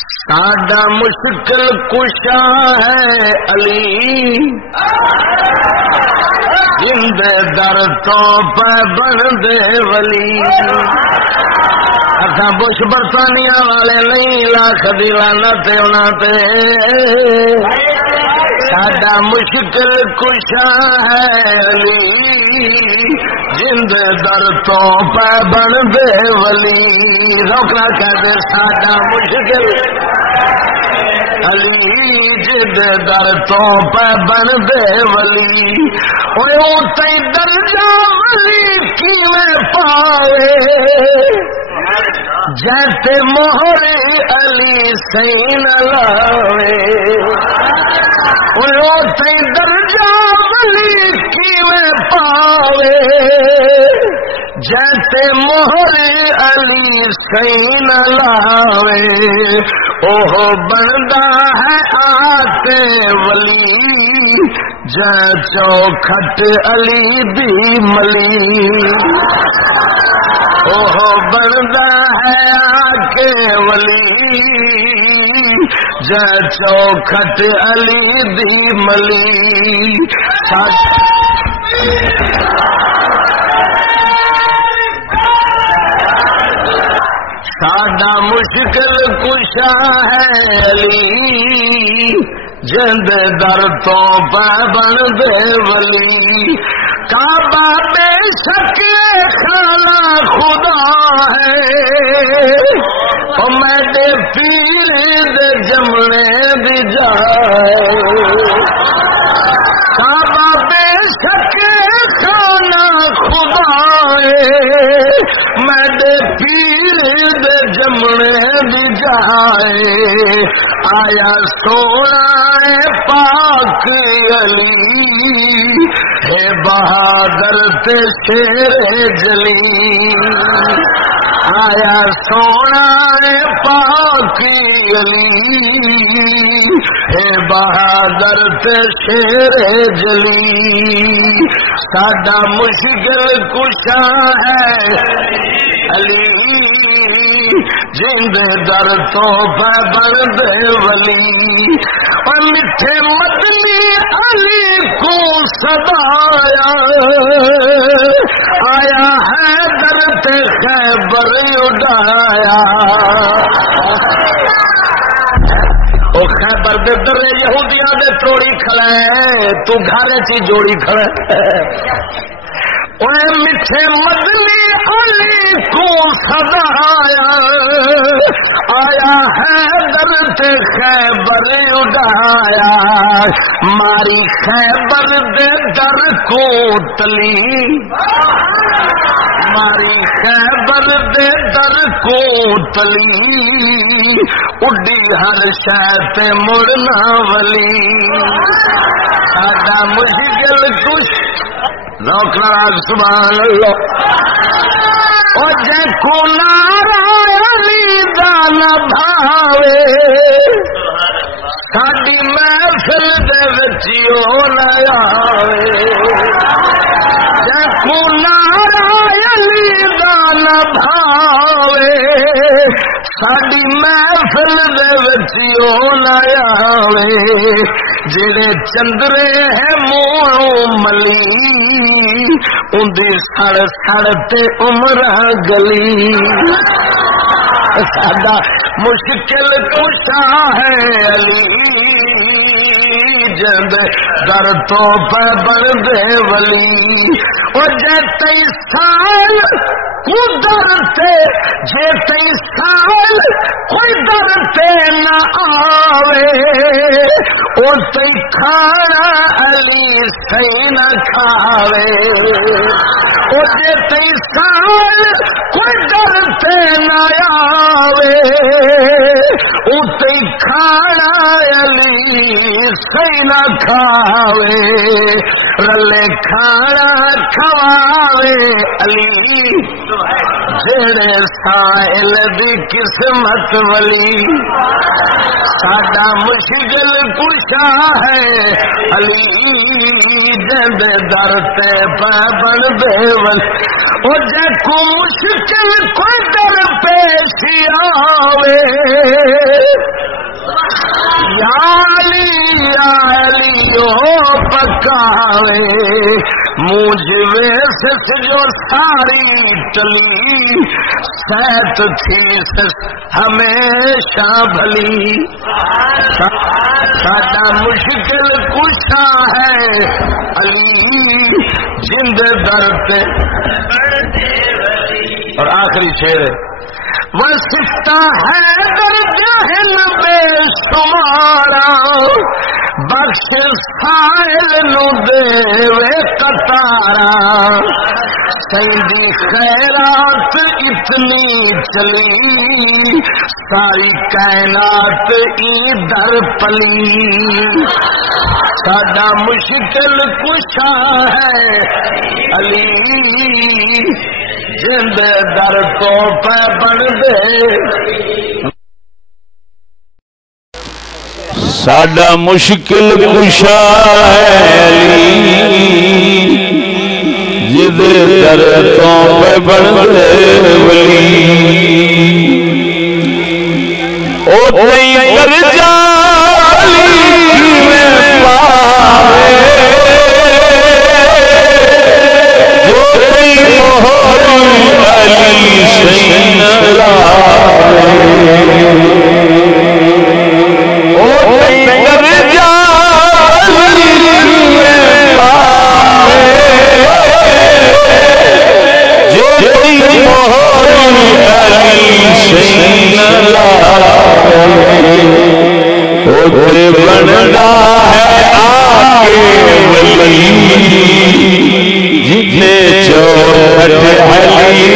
ساڈا مشکل کشا ہے علی جند در تو پہ بن دے ولی اچھا بش برطانیہ والے نہیں لاکھ دی لعنت انہاں تے ساڈا مشکل کشا ہے علی جند در تو پہ بن دے ولی روکنا کہتے ساڈا مشکل علی جد در تو پہ بن دے ولی اوے تے درجہ ولی کیویں پاوے جیسے مہر علی سین لاوے اوے تے درجہ ولی کیویں پاوے جیسے مہر علی سین لاوے اوہ بندہ ہے آتے ولی جے چوکھٹ علی دی ملی اوہ بندہ ہے آکے ولی جے چوکھٹ علی دی ملی ساڈا مشکل کشا ہے علی جند در تو پہ بن دے ولی کعبہ بے شک خانہ خدا ہے او میں دے پیر دے جمنے دی جائے کعبہ بے شک خانہ خدا ہے میں دے پیر دے جمنے دی جائے آیا سونا پاک علی ہے بہادر تے شیر جلی آیا سونا پاک علی ہے بہادر تے شیر جلی ساڈا مشکل کشا ہے علی جند در تو پہ بن دے ولی اور میٹھے مدنی علی کو صدایا آیا ہے در تے خیبر اڈایا او خیبر دے درے یہودیاں دے توڑی کھڑا ہے تو گھر چی جوڑی کھڑا ہے اوے میٹھے مدنی علی کو صدایا آیا ہے در تے خیبر اڈایا ماری خیبر دے در کو تلی ماری خیبر دے در کو تلی اڈی ہر شے تے مڑنا ولی ساڈا مشکل کچھ نوکر سبحان اللہ او جے کو نارا علی دا نہ بھاوے ساڈی محفل دے وچ او نہ آوے جے کو نارا علی دا نہ بھاوے ساڈی محفل دے وچ او نہ آوے جڑے چندرے ہے منہ ملی اندی سڑ سڑ تے عمرہ گلی ساڈا مشکل کشا ہے علی جند در تو پہ بن دے ولی اور جے تئی سال کو درتے جے تئی سال کوئی درتے نہ آوے اور تئی کھانا علی سی نہ کھاوے اور جے تئی سال کوئی درتے نہ آوے اور تئی کھانا علی سی نہ کھاوے رلے کھانا کھواوے علی جڑے سائل دی قسمت ولی ساڈا مشکل کشا ہے علی جند در تے پہ بن دے ولی او جے کو مشکل کوئی در پیش آوے مجھ ویس جو ساری ٹلی سیت تھی ہمیشہ بھلی ساڈا مشکل کشا ہے علی جند درد اور آخری شعر وہ سفتا ہے در جہل بے شمارا بخش سائل نو دے وے قطارا سیدی خیرات اتنی چلی ساری کائنات ای در پلی ساڈا مشکل کشا ہے علی جند در تو پہ بن دے ساڈا مشکل کشا ہے علی جد در تو پہ بن دے ولی او تئی کر جالی میں پاوے جو تئی مہر علی سین لاوے او تئی کر جالی میں پاوے جو تئی مہر علی سین لاوے او تے بندا ہے آگے ولی جتنے چوکھٹ علی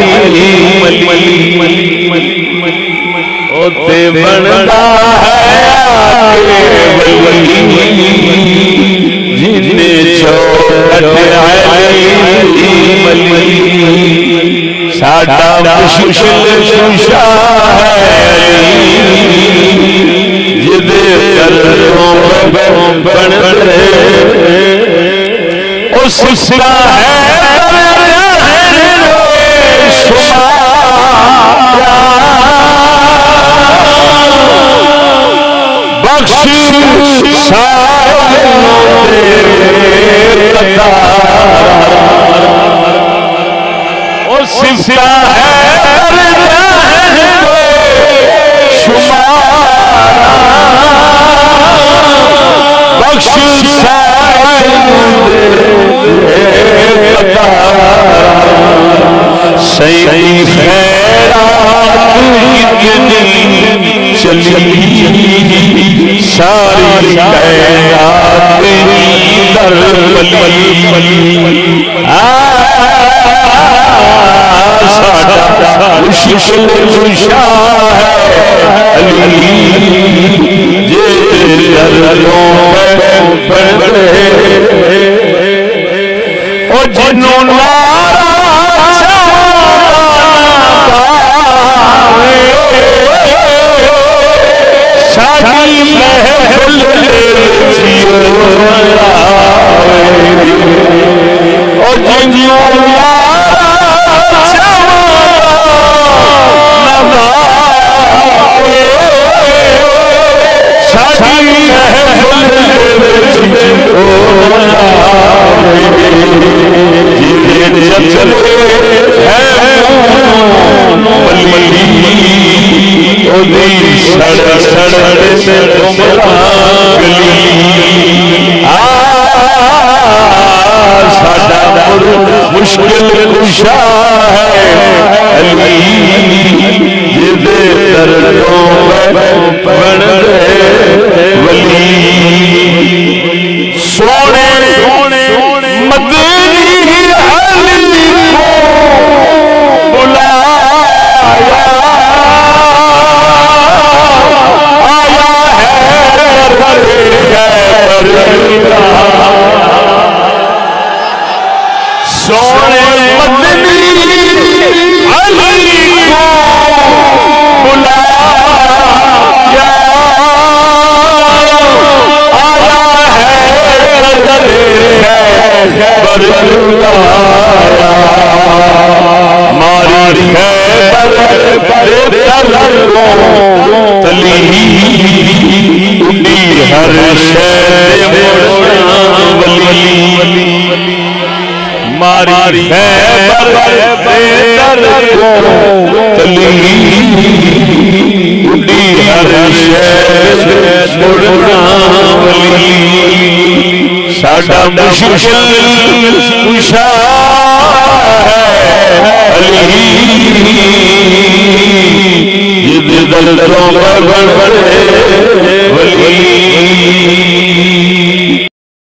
او تے بندا ہے آگے ولی جتنے چوکھٹ علی ساڈا مشکل کشا ہے جد دروں بن دے اس کا ہے بخش سائل دے اس کا ہے بخش سائل سیدی خیرات اتنی چلی ساری کائنات در پلی ساڈا مشکل کشا ہے علی جے دروں پہ بن او جنوں نارا ساڈی محفل جیو او جنوں مشکل کشا ہے علی جد دروں بن دے ولی سونے مدنی علی کو بلایا آیا سونے مدنی علی کو بلایا آیا ہے ماری تلی ہر شہر ماری خیبر در کو تلی اڈی ہر شہر مڑنا ولی ساڈا مشکل کشا ہے علی یہ دل تو بڑے ولی